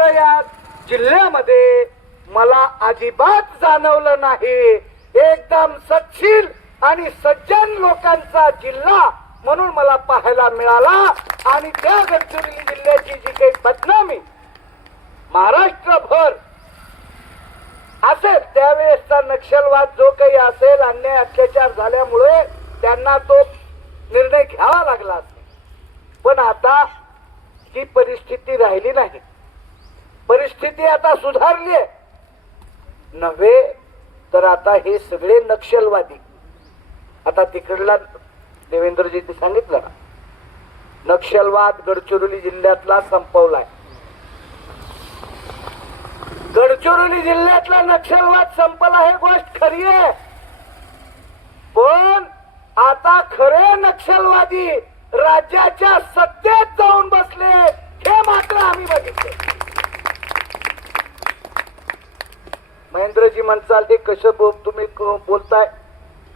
दुसरं या जिल्ह्यामध्ये मला अजिबात जाणवलं नाही. एकदम सच्छील आणि सज्जन लोकांचा जिल्हा म्हणून मला पाहायला मिळाला. आणि त्या गडचिरोली जिल्ह्याची जी काही बदनामी महाराष्ट्रभर असेल, त्यावेळेसचा नक्षलवाद जो काही असेल, अन्याय अत्याचार झाल्यामुळे त्यांना तो निर्णय घ्यावा लागला असेल. पण आता ती परिस्थिती राहिली नाही. परिस्थिती आता सुधारली आहे नव्हे तर आता हे सगळे नक्षलवादी, आता तिकडला देवेंद्रजींनी सांगितलं ना, नक्षलवाद गडचिरोली जिल्ह्यातला संपवलाय. गडचिरोली जिल्ह्यातला नक्षलवाद संपला हे गोष्ट खरी आहे. पण आता खरे नक्षलवादी राज्याच्या सत्तेत जाऊन बसले हे मात्र आम्ही बघितले. महेंद्रजी म्हणसाल ते कसं तुम्ही बोलताय,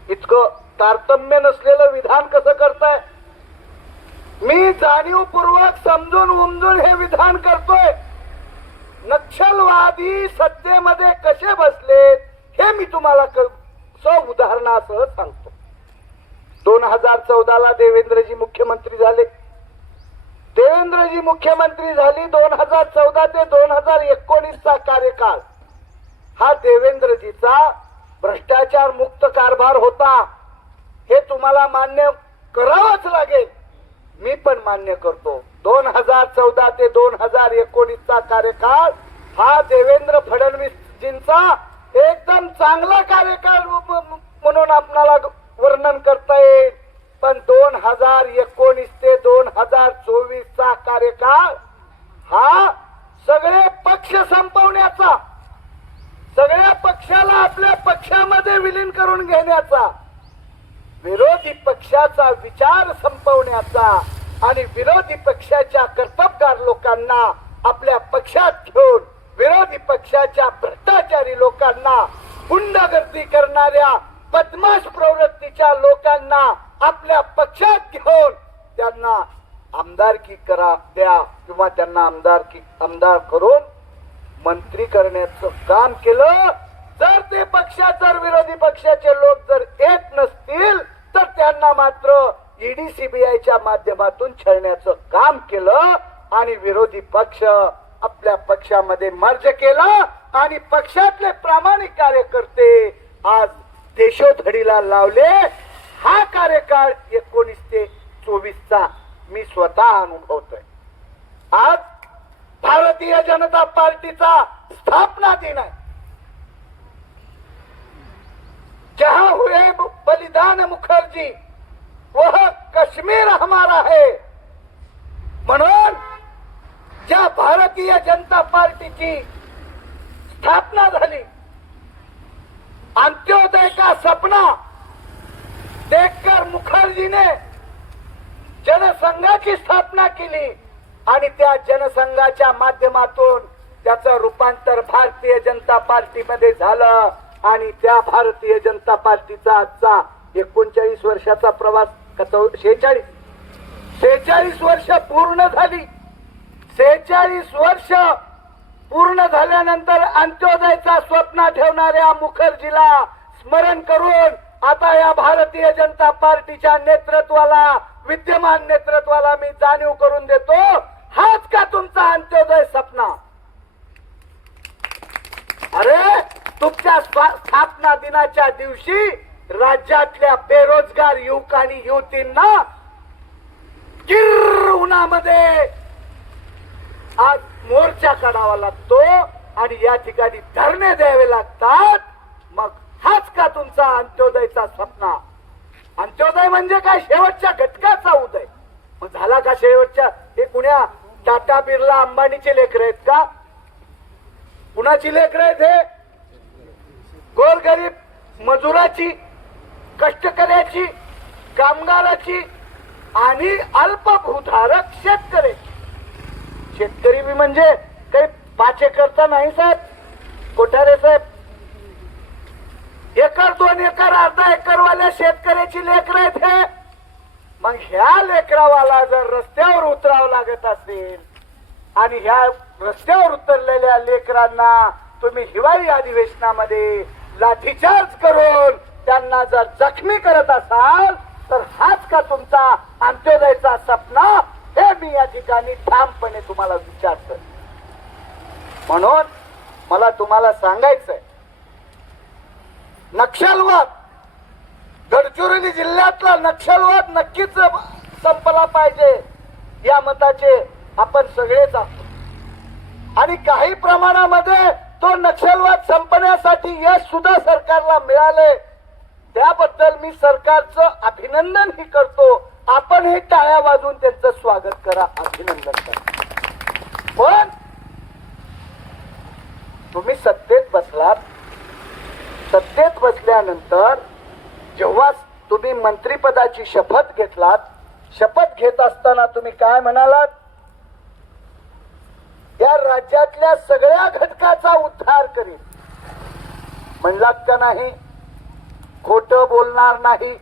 इतकं तारतम्य नसलेलं विधान कसं करताय. मी जाणीवपूर्वक समजून उमजून हे विधान करतोय. नक्षलवादी सत्तेमध्ये कसे बसले हे मी तुम्हाला उदाहरणासह सांगतो. 2014 ला देवेंद्रजी मुख्यमंत्री झाले. देवेंद्रजी मुख्यमंत्री झाली. 2014 ते 2019 चा कार्यकाळ हा देवेंद्रजीचा भ्रष्टाचार मुक्त कारभार होता. हे तुम्हाला मान्य करावंच लागेल. मी पण मान्य करतो. 2014 ते 2019 चा कार्यकाळ हा देवेंद्र फडणवीसजींचा एकदम चांगला कार्यकाळ म्हणून आपल्याला वर्णन करता येईल. पण 2019 ते 2024 चा कार्यकाळ हा सगळे पक्ष संपवण्याचा, सगळ्या पक्षाला आपल्या पक्षामध्ये विलीन करून घेण्याचा, विरोधी पक्षाचा विचार संपवण्याचा आणि विरोधी पक्षाच्या कर्तबगार लोकांना आपल्या पक्षात घेऊन विरोधी पक्षाच्या भ्रष्टाचारी लोकांना, गुंडगर्दी करणाऱ्या बदमाश प्रवृत्तीच्या लोकांना आपल्या पक्षात घेऊन त्यांना आमदारकी द्या किंवा त्यांना आमदार करून मंत्री करण्याचं काम केलं. जर ते जर विरोधी पक्षाचे लोक जर येत नसतील तर त्यांना मात्र ईडी सीबीआयच्या माध्यमातून छळण्याचं काम केलं आणि विरोधी पक्ष आपल्या पक्षामध्ये मर्ज केला आणि पक्षातले प्रामाणिक कार्यकर्ते आज देशोधडीला लावले. हा कार्यकाळ 19 ते 24 चा मी स्वतः अनुभवतोय. आज भारतीय जनता पार्टीचा स्थापना दिन आहे. जहां हुए बलिदान मुखर्जी वह कश्मीर हमारा है म्हणून ज्या भारतीय जनता पार्टीची स्थापना झाली, अंत्योदय का सपना देखकर मुखर्जी ने जनसंघाची स्थापना केली आणि त्या जनसंघाच्या माध्यमातून त्याचं रूपांतर भारतीय जनता पार्टीमध्ये झालं आणि त्या भारतीय जनता पार्टीचा आजचा 39 वर्षाचा प्रवास 46 वर्ष पूर्ण झाली. 46 वर्ष पूर्ण झाल्यानंतर अंत्योदयचा स्वप्न ठेवणाऱ्या मुखर्जीला स्मरण करून आता या भारतीय जनता पार्टीच्या नेतृत्वाला, विद्यमान नेतृत्वाला मी जाणीव करून देतो, हाच का तुमचा अंत्योदय सपना. अरे तुमच्या स्थापना दिनाच्या दिवशी राज्यातल्या बेरोजगार युवक आणि युवतींना किर्र उन्हामध्ये आज मोर्चा काढावा लागतो आणि या ठिकाणी धरणे द्यावे लागतात. मग हाच का तुमचा अंत्योदयचा सपना. अंत्योदय म्हणजे काय? शेवटच्या घटकाचा उदय. मग झाला का शेवटच्या? हे कुण्या टाटा बिर्ला अंबानीचे लेकर आहेत का? कुणाची लेकर आहेत हे? गोरगरीब मजुराची, कष्टकऱ्याची, कामगाराची आणि अल्पभूधारक शेतकरी. शेतकरी बी म्हणजे काही 5 एकरचा नाही साहेब, कोठारे साहेब. एकर 2 एकर अर्धा एकर वाल्या शेतकऱ्याची लेकर आहेत हे. मग ह्या लेकरावाला जर रस्त्यावर उतरावं लागत असेल आणि ह्या रस्त्यावर उतरलेल्या लेकरांना तुम्ही हिवाळी अधिवेशनामध्ये लाठीचार्ज करून त्यांना जर जखमी करत असाल तर हाच का तुमचा अंत्योदयचा सपना, हे मी या ठिकाणी ठामपणे तुम्हाला विचारतो. म्हणून मला तुम्हाला सांगायचंय, नक्षलवाद, गडचिरोली जिल्ह्यातला नक्षलवाद नक्कीच संपला पाहिजे या मताचे आपण सगळेच आहोत. आणि काही प्रमाणामध्ये तो नक्षलवाद संपण्यासाठी यश सुद्धा सरकारला मिळाले, त्याबद्दल मी सरकारचं अभिनंदनही करतो. आपण हे टाळ्या वाजवून त्यांचं स्वागत करा, अभिनंदन करा. पण तुम्ही सत्तेत बसलात, सत्तेत बसल्यानंतर जेव्हा तुम्ही मंत्रिपदाची शपथ घेतलात, शपथ घेत असताना तुम्ही काय म्हणालात? या राज्यातल्या सगळ्या घटकाचा उद्धार करीन म्हणलात का नाही? खोटं बोलणार नाही.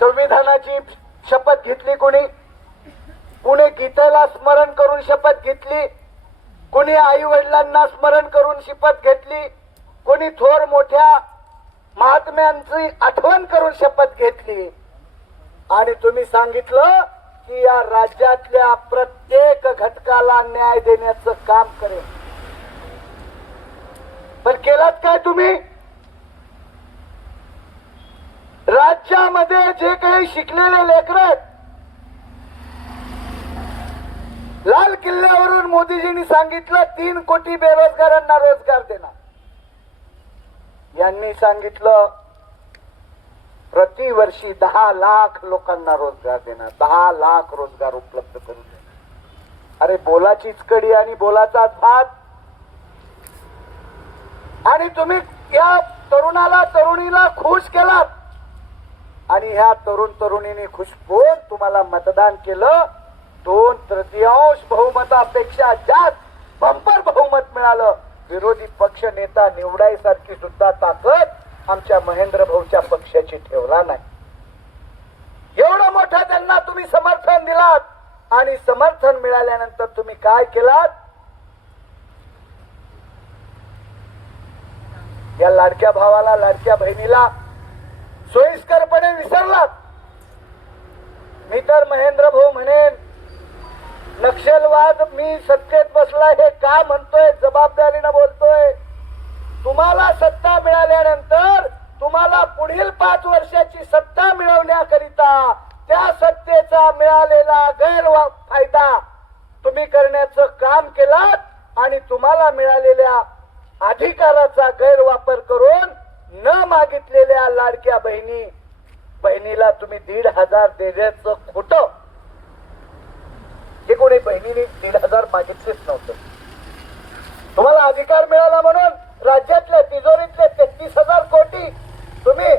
संविधानाची शपथ घेतली कोणी? कुणी गीतेला स्मरण करून शपथ घेतली, कोणी आई वडिलांना स्मरण करून शपथ घेतली, कोणी थोर मोठ्या महात्म्यांची आठवण करून शपथ घेतली. आणि तुम्ही सांगितलं की या राज्यातल्या प्रत्येक घटकाला न्याय देण्याचं काम करेल. पण केलात काय तुम्ही? राज्यामध्ये जे काही शिकलेले लेकरं आहेत, लाल किल्ल्यावरून मोदीजींनी सांगितलं 3 कोटी बेरोजगारांना रोजगार देणार. यांनी सांगितलं प्रतिवर्षी 10 लाख लोकांना रोजगार देणार, 10 लाख रोजगार उपलब्ध करून देणार. अरे बोलाचीच कडी आणि बोलाचाच भात. आणि तुम्ही या तरुणीला खुश केलात आणि ह्या तरुणीने खुश होऊन तुम्हाला मतदान केलं. 2/3 बहुमतापेक्षा जास्त बंपर बहुमत मिळालं. विरोधी पक्ष नेता निवडायसारखी सुद्धा ताकद आमच्या महेंद्र भाऊच्या पक्षाची ठेवला नाही. एवढं मोठं त्यांना तुम्ही समर्थन दिलात. आणि समर्थन मिळाल्यानंतर तुम्ही काय केलात? या लाडक्या भावाला, लाडक्या बहिणीला सोयीस्करपणे विसरलात. मी तर महेंद्र भाऊ म्हणेन, नक्षलवाद मी सत्तेत बसलाय हे का म्हणतोय? जबाबदारीनं बोलतोय. तुम्हाला सत्ता मिळाल्यानंतर तुम्हाला पुढील 5 वर्षाची सत्ता मिळवण्याकरिता त्या सत्तेचा मिळालेला गैरफायदा तुम्ही करण्याचं काम केलात आणि तुम्हाला मिळालेल्या अधिकाराचा गैरवापर करून न मागितलेल्या लाडक्या बहिणीला तुम्ही 1,500 देण्याचं खोटं. हे कोणी बहिणीने 1,500 मागितलेच नव्हतं. तुम्हाला अधिकार मिळाला म्हणून राज्यातल्या तिजोरीतले 33,000 कोटी तुम्ही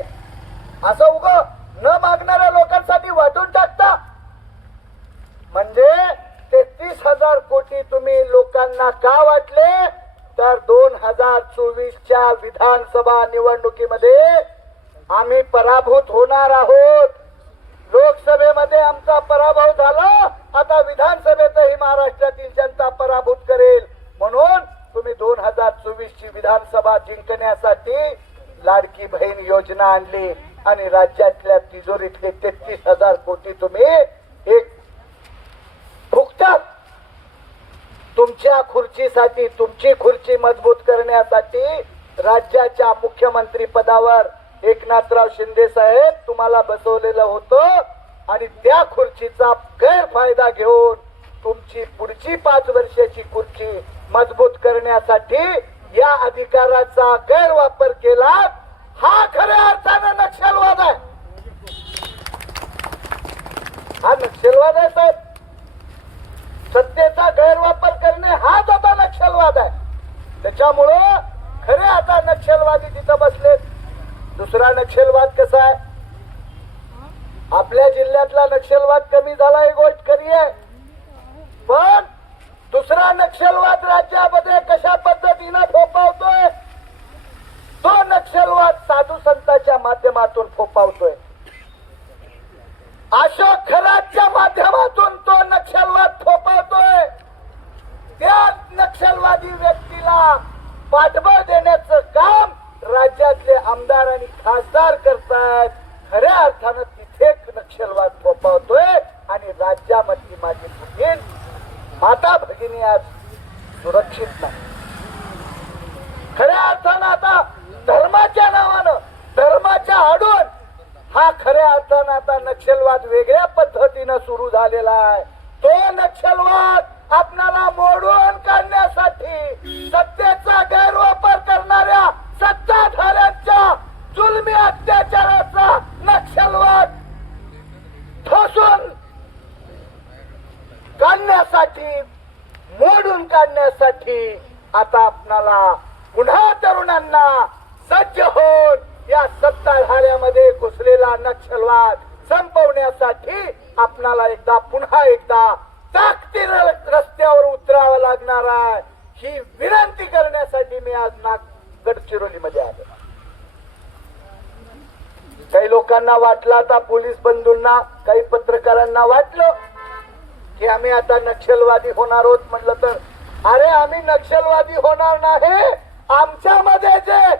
असं उगं न मागणाऱ्या लोकांसाठी वाटून टाकता. म्हणजे 33,000 कोटी तुम्ही लोकांना का वाटले? तर 2024च्या विधानसभा निवडणुकीमध्ये आम्ही पराभूत होणार आहोत. लोकसभेमध्ये आमचा पराभव झाला, आता विधानसभेतही महाराष्ट्रातील जनता पराभूत करेल. म्हणून तुम्ही 2024ची विधानसभा जिंकण्यासाठी लाडकी बहीण योजना आणली आणि राज्यातल्या तिजोरीतले 33,000 कोटी तुम्ही एक फुकटात तुमच्या खुर्चीसाठी, तुमची खुर्ची मजबूत करण्यासाठी राज्याच्या मुख्यमंत्री पदावर एकनाथराव शिंदे साहेब तुम्हाला बसवलेलं होतं. आणि त्या खुर्चीचा गैरफायदा घेऊन तुमची पुढची 5 वर्षाची खुर्ची मजबूत करण्यासाठी या अधिकाराचा गैरवापर केला. हा खऱ्या अर्थानं नक्षलवाद आहे. हा नक्षलवाद आहे साहेब. सत्तेचा गैरवापर करणे हाच आता नक्षलवाद आहे. त्याच्यामुळं खरे आता नक्षलवादी तिथं बसलेत. दुसरा नक्षलवाद कसा आहे? आपल्या जिल्ह्यातला नक्षलवाद कमी झाला ही गोष्ट खरी आहे. पण दुसरा नक्षलवाद राज्यामध्ये कशा पद्धतीनं फोफावतोय? तो नक्षलवाद साधू संतांच्या माध्यमातून फोफावतोय. अशोक खरातच्या माध्यमातून तो नक्षलवाद फोफावतोय. पाठबळ देण्याचं काम राज्यातले आमदार आणि खासदार करतात. खऱ्या अर्थानं तिथे नक्षलवाद फोपावतोय आणि राज्यामधली माझी भगिनी माता भगिनी आज सुरक्षित नाही. खऱ्या अर्थानं आता धर्माच्या नावानं धर्माच्या आडून हा खऱ्या अर्थानं आता नक्षलवाद वेगळ्या पद्धतीनं सुरू झालेला आहे. तो नक्षलवाद आपणाला मोडून काढण्यासाठी सत्तेचा गैरवापर करणाऱ्या सत्ताधाऱ्यांच्या जुलमी अत्याचाराचा नक्षलवाद ठोसून काढण्यासाठी मोडून काढण्यासाठी आता आपणाला पुन्हा तरुणांना सज्ज होऊन या सत्ताधाऱ्यामध्ये घुसलेला नक्षलवाद संपवण्यासाठी आपणाला पुन्हा एकदा ताकदीनं रस्त्यावर उतरावं लागणार आहे. ही विनंती करण्यासाठी मी आज गडचिरोलीमध्ये आलो. काही लोकांना वाटलं, आता पोलीस बंधूंना काही पत्रकारांना वाटलं की आम्ही आता नक्षलवादी होणार आहोत. म्हटलं तर अरे आम्ही नक्षलवादी होणार नाही. आमच्यामध्ये जे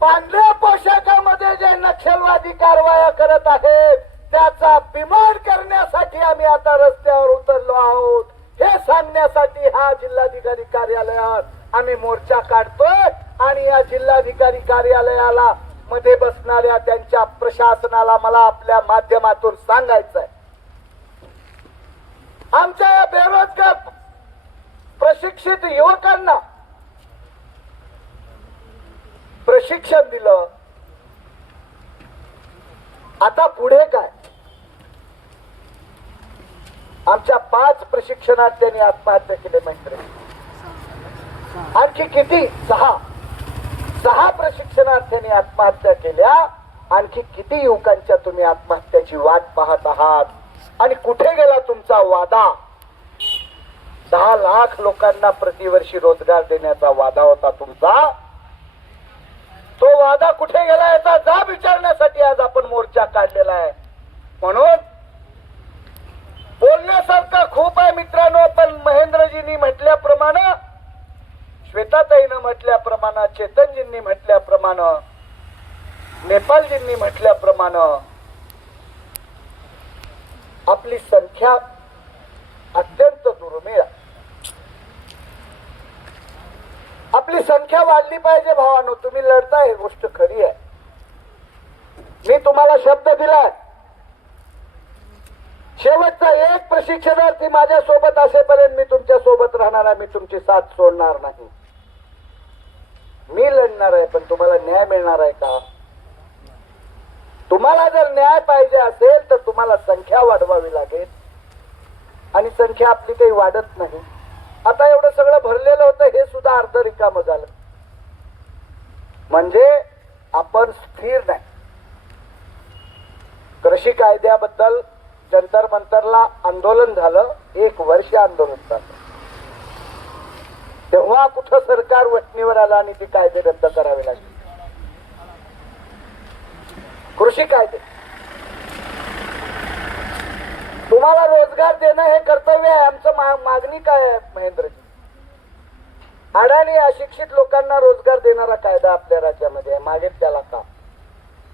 पांढऱ्या पोशाखामध्ये जे नक्षलवादी कारवाया करत आहेत त्याचा बिमोड करण्यासाठी आम्ही आता रस्त्यावर उतरलो आहोत. हे सांगण्यासाठी हा जिल्हाधिकारी कार्यालयात आम्ही मोर्चा काढतोय आणि या जिल्हाधिकारी कार्यालयाला मध्ये बसणाऱ्या त्यांच्या प्रशासनाला मला आपल्या माध्यमातून सांगायचंय, आमच्या या बेरोजगार प्रशिक्षित युवकांना प्रशिक्षण दिलं. आता पुढे काय? आमच्या 5 प्रशिक्षणार्थ्यांनी आत्महत्या केली. मंत्री आणखी किती? 6 प्रशिक्षणार्थ्यांनी आत्महत्या केल्या. आणखी किती युवकांच्या तुम्ही आत्महत्याची वाट पाहत आहात? आणि कुठे गेला तुमचा वादा? 10 लाख लोकांना प्रतिवर्षी रोजगार देण्याचा वादा होता तुमचा. तो वादा कुठे गेला याचा जाब विचारण्यासाठी आज आपण मोर्चा काढलेला आहे. म्हणून बोलण्यासारखं खूप आहे मित्रांनो, पण महेंद्रजींनी म्हटल्याप्रमाणे, श्वेताताईनं म्हटल्याप्रमाणे, चेतनजींनी म्हटल्याप्रमाणे, नेपालजींनी म्हटल्याप्रमाणे आपली संख्या अत्यंत दुर्मिळ. आपली संख्या वाढली पाहिजे भावानो. तुम्ही लढताय, ही गोष्ट खरी आहे. मी तुम्हाला शब्द दिलाय, शेवटचा एक प्रशिक्षणार्थी माझ्या सोबत असेपर्यंत मी तुमच्या सोबत राहणार आहे. मी तुमची साथ सोडणार नाही. मी लढणार आहे, पण तुम्हाला न्याय मिळणार आहे का? तुम्हाला जर न्याय पाहिजे असेल तर तुम्हाला संख्या वाढवावी लागेल आणि संख्या आपली काही वाढत नाही. आता एवढं सगळं भरलेलं होतं, हे सुद्धा अर्ध रिकामं झालं. म्हणजे आपण स्थिर नाही. कृषी कायद्याबद्दल जंतर मंतरला आंदोलन झालं, 1 वर्ष आंदोलन झालं. तेव्हा कुठं सरकार वटणीवर आलं आणि ते कायदे रद्द करावे लागले. कृषी कायदे, तुम्हाला रोजगार देणं हे कर्तव्य आहे. आमचं मागणी काय आहे महेंद्रजी? अडाणी अशिक्षित लोकांना रोजगार देणारा कायदा आपल्या राज्यामध्ये आहे. मागे त्याला का?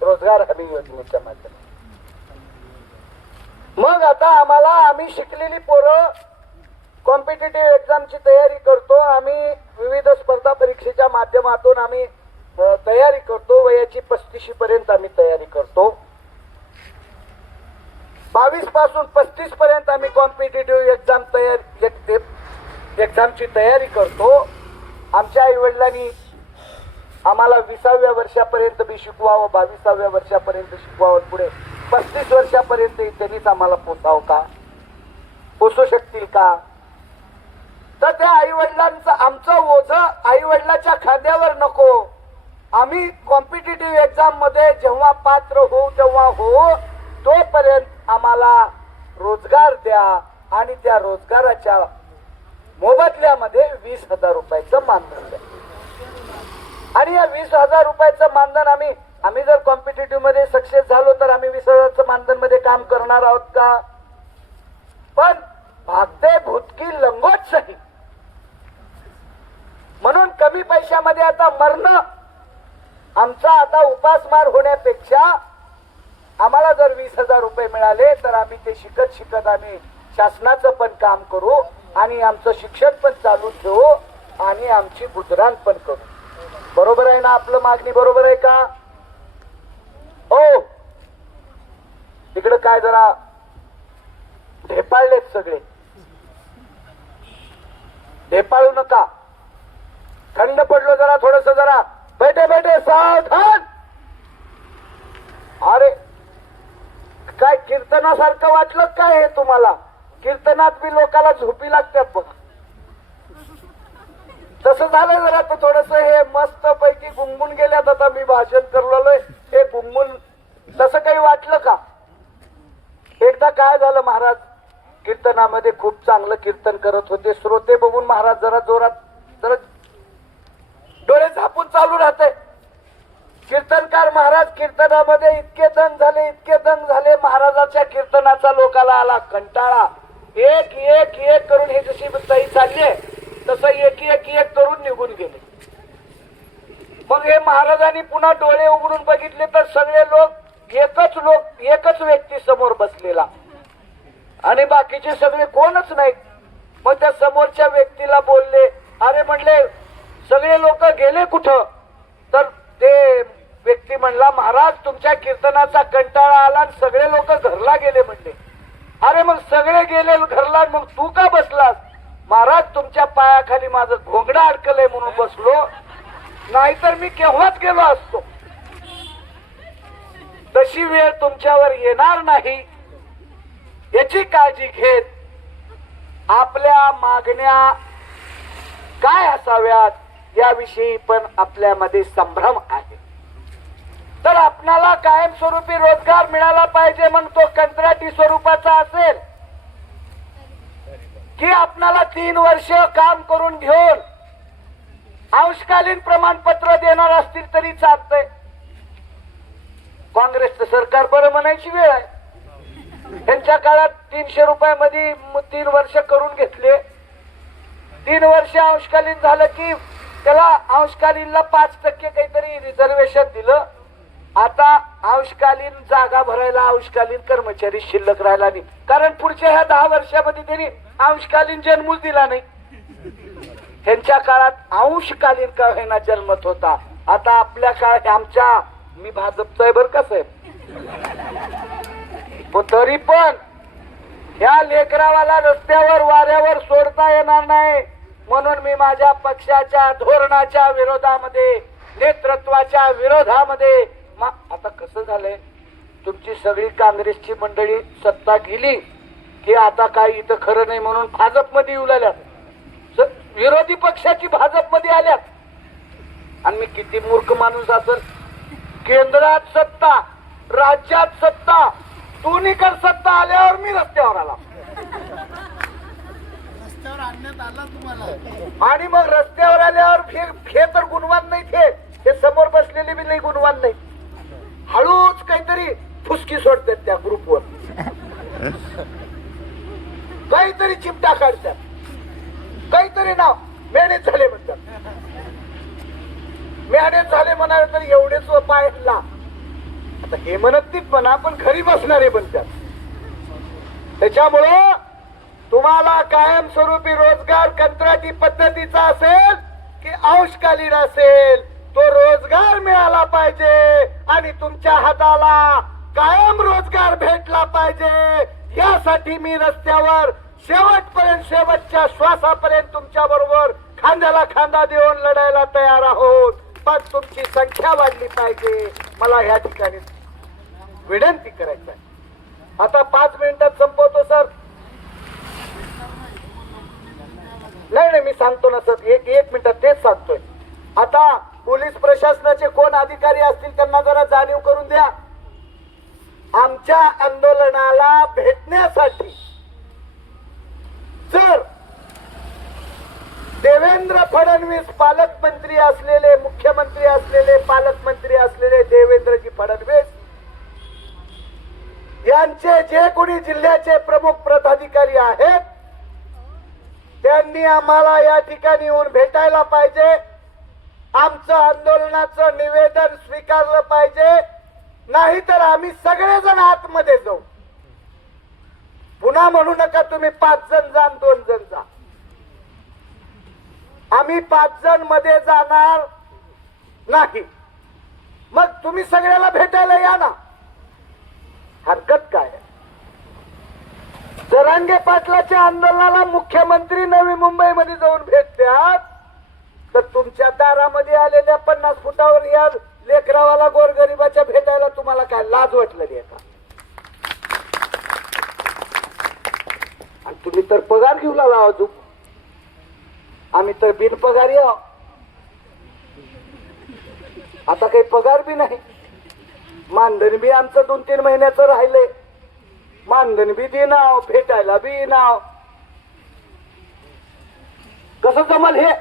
रोजगार हमी योजनेच्या माध्यमातून. मग आता आम्ही शिकलेली पोरं कॉम्पिटिटिव्ह एक्झामची तयारी करतो. आम्ही विविध स्पर्धा परीक्षेच्या माध्यमातून आम्ही तयारी करतो. वयाची 35 पर्यंत आम्ही तयारी करतो. 22 पासून 35 पर्यंत आम्ही कॉम्पिटिटिव्ह एक्झामची तयारी करतो. आमच्या आई वडिलांनी आम्हाला 20व्या वर्षापर्यंत बी शिकवावं, 22व्या वर्षापर्यंत शिकवावं, पुढे 35 वर्षापर्यंत त्यांनीच आम्हाला पोसावं का? पोसू शकतील का? तर त्या आई वडिलांचं आमचं ओझं आई वडिलाच्या खांद्यावर नको. आम्ही कॉम्पिटिटिव्ह एक्झाम मध्ये जेव्हा पात्र होऊ तेव्हा हो, तोपर्यंत आम्हाला रोजगार द्या आणि त्या रोजगाराच्या मोबदल्यामध्ये 20,000 रुपयाचं मानधन द्या. आणि या 20,000 रुपयाचं मानधन आम्ही जर कॉम्पिटिटिव्ह मध्ये सक्सेस झालो तर आम्ही 20,000चं मानधन मध्ये काम करणार आहोत का? पण भागते भूतकी लंगोट सही. म्हणून म्हणून कमी पैशामध्ये आता मरणं, आमचा आता उपासमार होण्यापेक्षा आम्हाला जर 20,000 रुपये मिळाले तर आम्ही ते शिकत शिकत आम्ही शासनाचं पण काम करू आणि आमचं शिक्षण पण चालू ठेवू आणि आमची गुजराण पण करू. बरोबर आहे ना? आपलं मागणी बरोबर आहे का? हो, तिकडे काय जरा ढेपाळलेत सगळे, ढेपाळू नका. थंड पडलो जरा, थोडस जरा बैठे बैठे सावधान. अरे काय कीर्तनासारखं वाटलं काय हे तुम्हाला? कीर्तनात बी लोकाला झोपी लागतात बघ. तसं झालं जरा तर थोडस हे मस्त पैकी गुंगून गेल्यात. आता मी भाषण करलोय हे गुंगून, तसं काही वाटलं का? एकदा काय झालं, महाराज कीर्तनामध्ये खूप चांगलं कीर्तन करत होते. श्रोते बघून महाराज जरा जोरात जरा डोळे झापून चालू राहते. कीर्तनकार महाराज कीर्तनामध्ये इतके दंग झाले, इतके दंग झाले, महाराजाच्या कीर्तनाचा लोकाला आला कंटाळा. एक एक एक करून हे जशी तई चालली तसं एक एक एक करून निघून गेले. मग हे महाराजांनी पुन्हा डोळे उघडून बघितले तर सगळे लोक एकच व्यक्ती समोर बसलेला आणि बाकीचे सगळे कोणच नाहीत. मग त्या समोरच्या व्यक्तीला बोलले, अरे म्हणले सगळे लोक गेले कुठं? तर ते व्यक्ती म्हणला, महाराज तुमच्या कीर्तनाचा कंटाळा आला आणि सगळे लोक घरला गेले म्हणले. अरे मग सगळे गेले घरला, मग तू का बसलास? महाराज तुमच्या पायाखाली माझं घोंगडा अडकलंय म्हणून बसलो, नाहीतर मी केव्हाच गेलो असतो. तशी वेळ तुमच्यावर येणार नाही याची काळजी घेत आपल्या मागण्या काय असाव्यात याविषयी पण आपल्यामध्ये संभ्रम आहे. तर आपणाला कायमस्वरूपी रोजगार मिळाला पाहिजे, मग तो कंत्राटी स्वरूपाचा असेल की आपणाला 3 वर्ष काम करून घेऊन अंशकालीन प्रमाणपत्र देणार असतील तरी चालतंय. काँग्रेसचं सरकार बरं म्हणायची वेळ आहे. त्यांच्या काळात 300 रुपयामध्ये 3 वर्ष करून घेतले. 3 वर्ष अंशकालीन झालं की त्याला अंशकालीनला 5% काहीतरी रिझर्वेशन दिलं. आता अंशकालीन जागा भरायला अंशकालीन कर्मचारी शिल्लक राहिला नाही, कारण पुढच्या ह्या 10 वर्षामध्ये त्यांनी अंशकालीन जन्मच दिला नाही. त्यांच्या काळात अंशकालीन का होईना जन्मत होता. आता आपल्या काळात आमच्या, मी भाजपचा आहे बरं का साहेब, तरी पण या लेकरावाला रस्त्यावर वाऱ्यावर सोडता येणार नाही. म्हणून मी माझ्या पक्षाच्या धोरणाच्या विरोधामध्ये, नेतृत्वाच्या विरोधामध्ये, आता कसं झालंय, तुमची सगळी काँग्रेसची मंडळी सत्ता गेली की आता काही इथं खरं नाही म्हणून भाजपमध्ये येऊ लागल्यात. विरोधी पक्षाची भाजपमध्ये आल्यात. आणि मी किती मूर्ख माणूस असेल, केंद्रात सत्ता, राज्यात सत्ता, दोन्हीकडे सत्ता आल्यावर मी रस्त्यावर आला. रस्त्यावर आणण्यात आला तुम्हाला, आणि मग रस्त्यावर आल्यावर हे तर गुणवान नाही, ते समोर बसलेले बी नाही गुणवान नाही. हळूच काहीतरी फुसकी सोडतात त्या ग्रुपवर, काहीतरी चिमटा काढतात, काहीतरी नाव मॅनेज झाले म्हणतात. मॅनेज झाले म्हणाले तर एवढेच पायला. आता हे म्हणत नाहीत म्हणा, पण घरी बसणारे म्हणतात. त्याच्यामुळं तुम्हाला कायमस्वरूपी रोजगार कंत्राटी पद्धतीचा असेल की अंशकालीन असेल, तो रोजगार मिळाला पाहिजे आणि तुमच्या हाताला कायम रोजगार भेटला पाहिजे. यासाठी मी रस्त्यावर शेवटपर्यंत, शेवटच्या श्वासापर्यंत तुमच्या बरोबर खांद्याला खांदा देऊन लढायला तयार आहोत. पण तुमची संख्या वाढली पाहिजे, मला ह्या ठिकाणी विनंती करायची आहे. आता 5 मिनिटात संपवतो सर. नाही, मी सांगतो ना सर, एक मिनिटात तेच सांगतोय. आता पोलीस प्रशासनाचे कोण अधिकारी असतील त्यांना जरा जाणीव करून द्या. आमच्या आंदोलनाला भेटण्यासाठी जर देवेंद्र फडणवीस पालकमंत्री असलेले, मुख्यमंत्री असलेले, पालकमंत्री असलेले देवेंद्रजी फडणवीस यांचे जे कोणी जिल्ह्याचे प्रमुख पदाधिकारी आहेत त्यांनी आम्हाला या ठिकाणी येऊन भेटायला पाहिजे. आमचं आंदोलनाचं निवेदन स्वीकारलं पाहिजे, नाहीतर आम्ही सगळेजण आतमध्ये जाऊ. पुन्हा म्हणू नका तुम्ही 5 जण जा 2 जण जा. आम्ही 5 जण मध्ये जाणार नाही. मग तुम्ही सगळ्याला भेटायला या ना, हरकत काय? जरांगे पाटलाच्या आंदोलनाला मुख्यमंत्री नवी मुंबईमध्ये जाऊन भेटतात, तर तुमच्या दारामध्ये आलेल्या 50 फुटावर या लेकरावाला गोरगरिबाच्या भेटायला तुम्हाला काय लाज वाटलेली आहे का? आणि तुम्ही तर पगार घेऊ लागला अजून, आम्ही तर बिनपगारी आहोत. आता काही पगार बी नाही, मानधन बी आमचं 2-3 महिन्याचं राहिलंय. मानधन बी देनाव, भेटायला बी नाव, कसं जमल हे?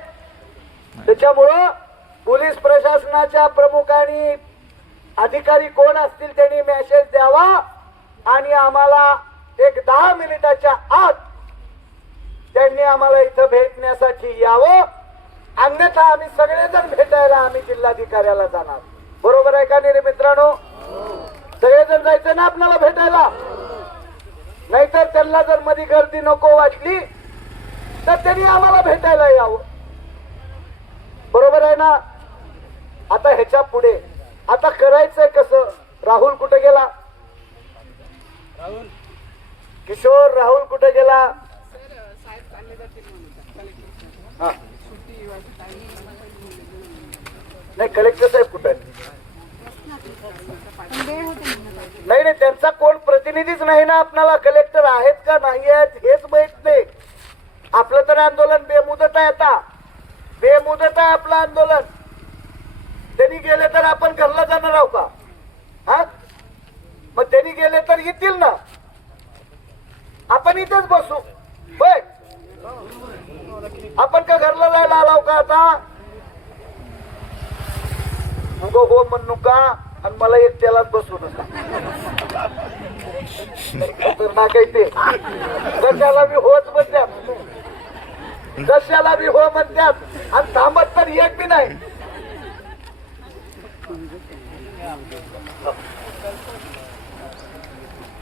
त्याच्यामुळं पोलीस प्रशासनाच्या प्रमुखांनी अधिकारी कोण असतील त्यांनी मेसेज द्यावा आणि आम्हाला एक 10 मिनिटाच्या आत त्यांनी आम्हाला इथं भेटण्यासाठी यावं. अन्यथा आम्ही सगळेजण भेटायला आम्ही जिल्हाधिकाऱ्याला जाणार. बरोबर आहे का नाही रे मित्रांनो? सगळेजण जायचं ना आपल्याला भेटायला. नाहीतर त्यांना जर मध्ये गर्दी नको वाटली तर त्यांनी आम्हाला भेटायला यावं. बरोबर आहे ना? आता ह्याच्या पुढे आता करायचंय कसं? राहुल कुठे गेला? किशोर राहुल कुठे गेला? हा. नाही, कलेक्टर साहेब कुठे आहेत? नाही नाही, त्यांचा कोण प्रतिनिधीच नाही ना आपल्याला. कलेक्टर आहेत का नाही आहेत हेच माहित नाही. आपलं तर आंदोलन बेमुदत आहे. आता बेमुदत आहे आपलं आंदोलन. त्यांनी गेले तर आपण घरला जाणार आहोत का? हा, मग त्यांनी गेले तर येतील ना, आपण इथेच बसू. बर, आपण का घरला जायला आलाव का? आता हो म्हणू का आणि मला एकट्यालाच बसू नका. खतरनाक आहे ते. कशाला बी होच म्हणतात, कशाला बी हो म्हणतात आणि थांबत तर एक बी नाही.